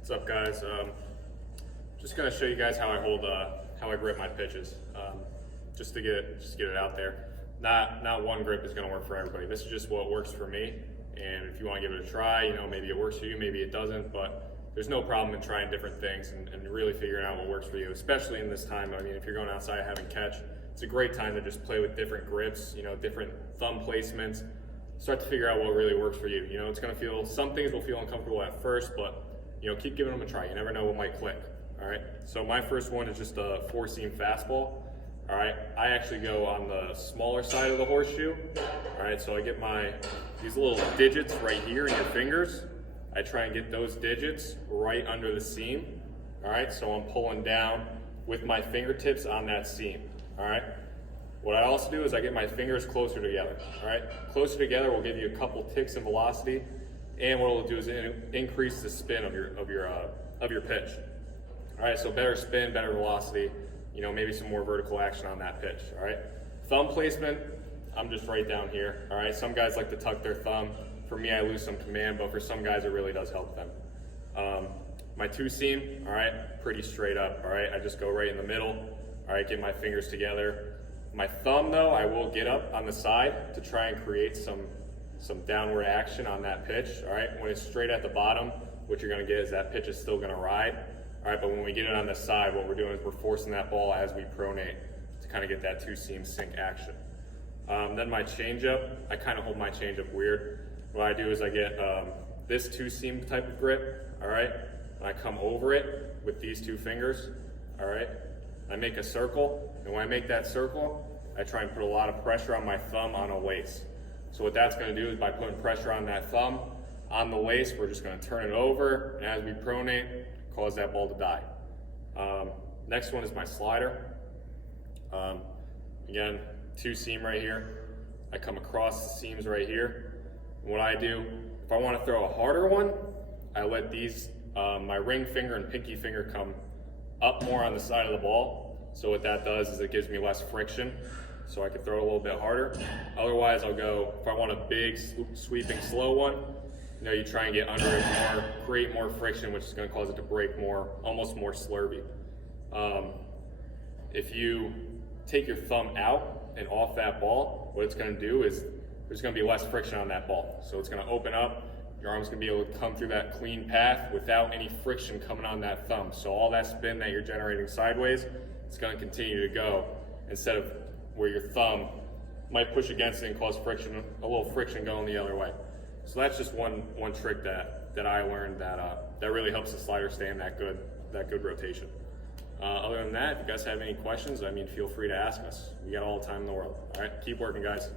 What's up, guys? Just gonna show you guys how I hold, how I grip my pitches, just to get it out there. Not one grip is gonna work for everybody. This is just what works for me. And if you want to give it a try, you know, maybe it works for you, maybe it doesn't. But there's no problem in trying different things and really figuring out what works for you, especially in this time. I mean, if you're going outside having catch, it's a great time to just play with different grips, you know, different thumb placements. Start to figure out what really works for you. You know, it's gonna feel, some things will feel uncomfortable at first, but you know, keep giving them a try. You never know what might click. All right. So my first one is just a 4-seam fastball. All right. I actually go on the smaller side of the horseshoe. All right. So I get these little digits right here in your fingers. I try and get those digits right under the seam. All right. So I'm pulling down with my fingertips on that seam. All right. What I also do is I get my fingers closer together. All right. Closer together will give you a couple ticks in velocity. And what it'll do is increase the spin of your pitch. All right, so better spin, better velocity, you know, maybe some more vertical action on that pitch. All right, thumb placement, I'm just right down here. All right, some guys like to tuck their thumb. For me, I lose some command, but for some guys, it really does help them. My 2-seam, all right, pretty straight up. All right, I just go right in the middle. All right, get my fingers together. My thumb, though, I will get up on the side to try and create some downward action on that pitch. All right, when it's straight at the bottom, what you're gonna get is that pitch is still gonna ride. All right, but when we get it on the side, what we're doing is we're forcing that ball as we pronate to kind of get that 2-seam sink action. Then my changeup, I kind of hold my changeup weird. What I do is I get this 2-seam type of grip, all right, and I come over it with these 2 fingers, all right. I make a circle, and when I make that circle, I try and put a lot of pressure on my thumb on a lace. So what that's going to do is by putting pressure on that thumb, on the lace, we're just going to turn it over, and as we pronate, cause that ball to die. Next one is my slider. Again, 2-seam right here. I come across the seams right here. And what I do, if I want to throw a harder one, I let these, my ring finger and pinky finger come up more on the side of the ball. So what that does is it gives me less friction, so I can throw it a little bit harder. Otherwise, I'll go, if I want a big, sweeping, slow one, you know, you try and get under it more, create more friction, which is gonna cause it to break more, almost more slurvy. If you take your thumb out and off that ball, what it's gonna do is there's gonna be less friction on that ball. So it's gonna open up, your arm's gonna be able to come through that clean path without any friction coming on that thumb. So all that spin that you're generating sideways, it's gonna continue to go instead of where your thumb might push against it and cause friction, a little friction going the other way. So that's just one trick that I learned that really helps the slider stay in that good rotation. Other than that, if you guys have any questions, I mean, feel free to ask us. We got all the time in the world. All right, keep working, guys.